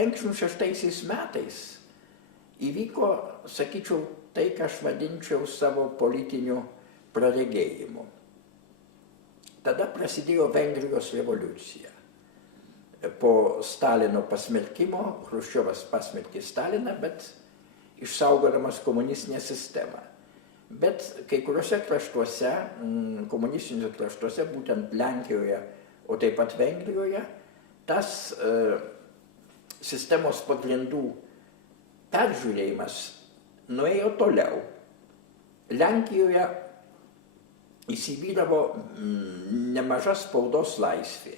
56 metais įvyko, sakyčiau, tai, ką aš vadinčiau savo politiniu praregėjimu. Tada prasidėjo Vengrijos revoliucija. Po Stalino pasmerkimo, Chruščiovas pasmerkė Staliną, bet išsaugodamas komunistinę sistemą. Bet kai kuriuose kraštuose, komunistiniuose kraštuose, būtent Lenkijoje, o taip pat Vengrijoje, tas sistemos pagrindų peržiūrėjimas nuėjo toliau. Lenkijoje įsivyravo nemaža spaudos laisvė.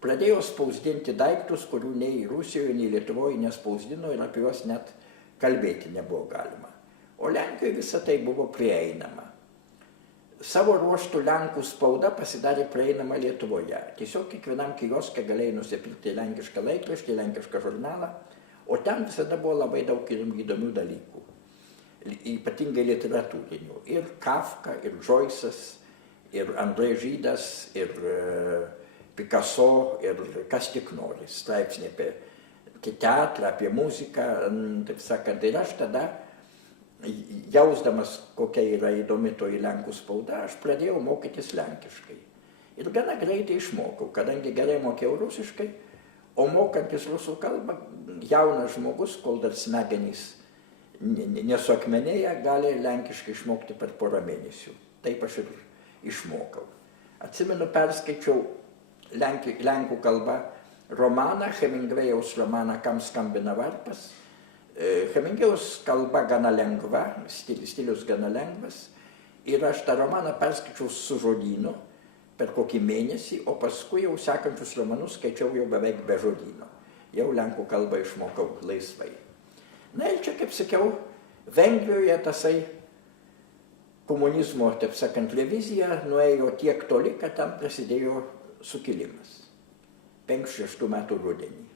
Pradėjo spausdinti daiktus, kurių nei Rusijoje, nei Lietuvoje nespausdino ir apie juos net kalbėti nebuvo galima. O Lenkijoje visa tai buvo prieinama. Savo ruoštų Lenkų spauda pasidarė prieinama Lietuvoje. Tiesiog kiekvienam kioske galėjai nusipirkti lenkišką laikraštį, lenkišką žurnalą, o ten visada buvo labai daug įdomių dalykų, ypatingai literatūrinių. Ir Kafka, ir Džoisas, ir Andrė Žydas, ir Picasso, ir kas tik nori. Straipsniai apie teatrą, apie muziką, taip sakant. Ir aš tada, jausdamas, kokia yra įdomi toji Lenkų spauda, aš pradėjau mokytis lenkiškai. Ir gana greitai išmokau, kadangi gerai mokėjau rusiškai, o mokantis rusų kalbą, jaunas žmogus, kol dar smegenys nesuakmenėja, gali lenkiškai išmokti per porą mėnesių. Taip aš ir išmokau. Atsimenu, perskaičiau lenkų kalbą romaną, Hemingvėjaus romaną Kam skambina varpas. Hemingvėjaus kalba gana lengva, stilius gana lengvas. Ir aš tą romaną perskaičiau su žodynu per kokį mėnesį, o paskui jau sekančius romanus skaičiau jau beveik be žodyno. Jau lenkų kalbą išmokau laisvai. Na ir čia, kaip sakiau, Vengrijoje tasai komunizmo, taip sakant, revizija nuėjo tiek toli, kad tam prasidėjo sukilimas. 56 metų rudenį.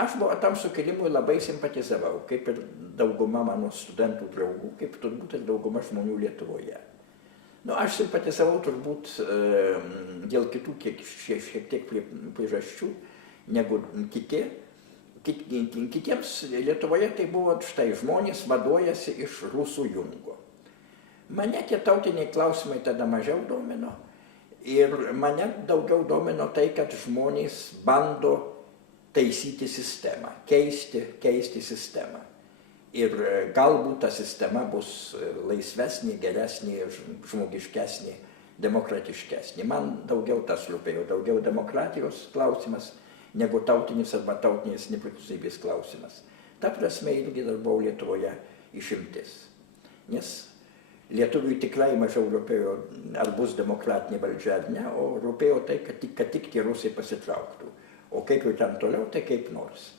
Aš tam sukilimui labai simpatizavau, kaip ir dauguma mano studentų draugų, kaip turbūt ir dauguma žmonių Lietuvoje. Aš simpatizavau turbūt dėl kitų šiek tiek priežasčių negu kiti. Kitiems Lietuvoje tai buvo štai žmonės vaduojasi iš rusų jungo. Mane tie tautiniai klausimai tada mažiau domino ir mane daugiau domino tai, kad žmonės bando taisyti sistemą, keisti sistemą. Ir galbūt ta sistema bus laisvesnė, geresnė, žmogiškesnė, demokratiškesnė. Man daugiau tas rūpėjo, daugiau demokratijos klausimas, negu tautinis arba tautinės nepriklausomybės klausimas. Ta prasme irgi dar buvau Lietuvoje išimtis. Nes lietuviui tikrai mažiau rūpėjo, ar bus demokratinė valdžia ar ne, o rūpėjo tai, kad tik tie rusai pasitrauktų. O kaip jau ten toliau, tai kaip nors.